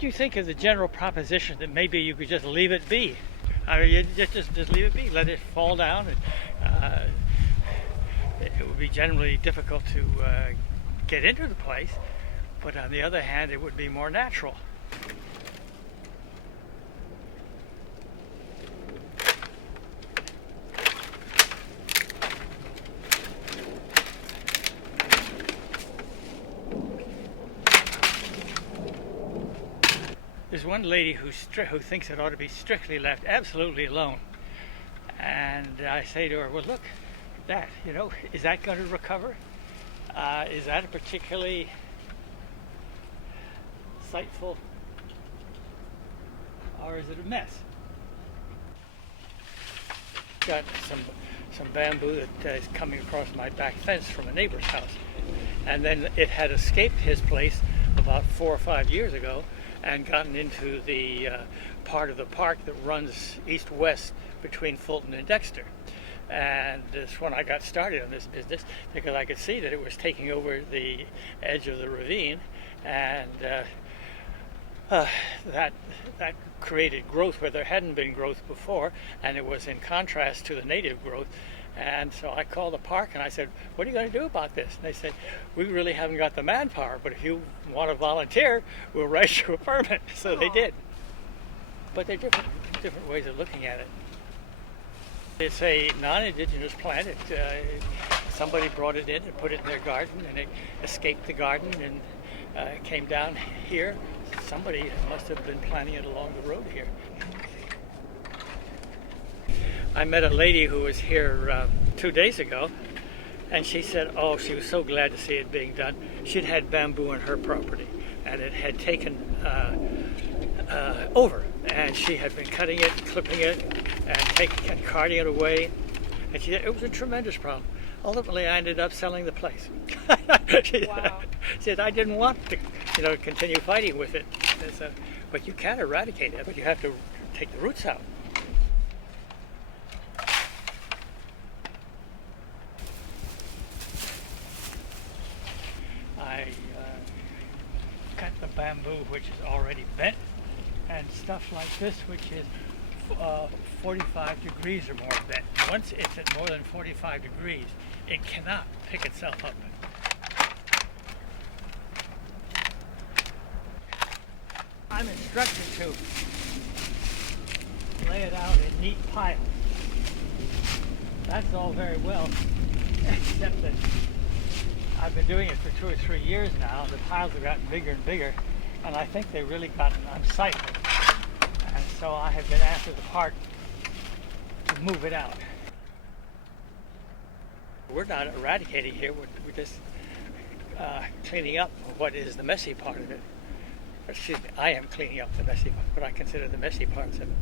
What do you think of the general proposition that maybe you could just leave it be? I mean, you just leave it be, let it fall down, and it would be generally difficult to get into the place, but on the other hand, it would be more natural. There's one lady who thinks it ought to be strictly left absolutely alone. And I say to her, well, look, that, is that going to recover? Is that a particularly sightful, or is it a mess? Got some bamboo that is coming across my back fence from a neighbor's house. And then it had escaped his place about 4 or 5 years ago and gotten into the part of the park that runs east-west between Fulton and Dexter. And that's when I got started on this business, because I could see that it was taking over the edge of the ravine, and that created growth where there hadn't been growth before, and it was in contrast to the native growth. And so I called the park and I said, what are you going to do about this? And they said, we really haven't got the manpower, but if you want to volunteer, we'll write you a permit. So they did. But they're different ways of looking at it. It's a non-indigenous plant. Somebody brought it in and put it in their garden, and it escaped the garden and came down here. Somebody must have been planting it along the road here. I met a lady who was here 2 days ago, and she said, oh, she was so glad to see it being done. She'd had bamboo on her property, and it had taken over, and she had been cutting it, clipping it, and carting it away, and she said it was a tremendous problem. Ultimately, I ended up selling the place. Wow. She said, I didn't want to continue fighting with it. But you can eradicate it, but you have to take the roots out. I cut the bamboo, which is already bent, and stuff like this, which is 45 degrees or more bent. Once it's at more than 45 degrees, it cannot pick itself up. I'm instructed to lay it out in neat piles. That's all very well, except that I've been doing it for 2 or 3 years now. The piles have gotten bigger and bigger, and I think they've really gotten unsightly. And so I have been asked at the park to move it out. We're not eradicating here, we're just cleaning up what is the messy part of it. Excuse me, I am cleaning up the messy part, what I consider the messy parts of it.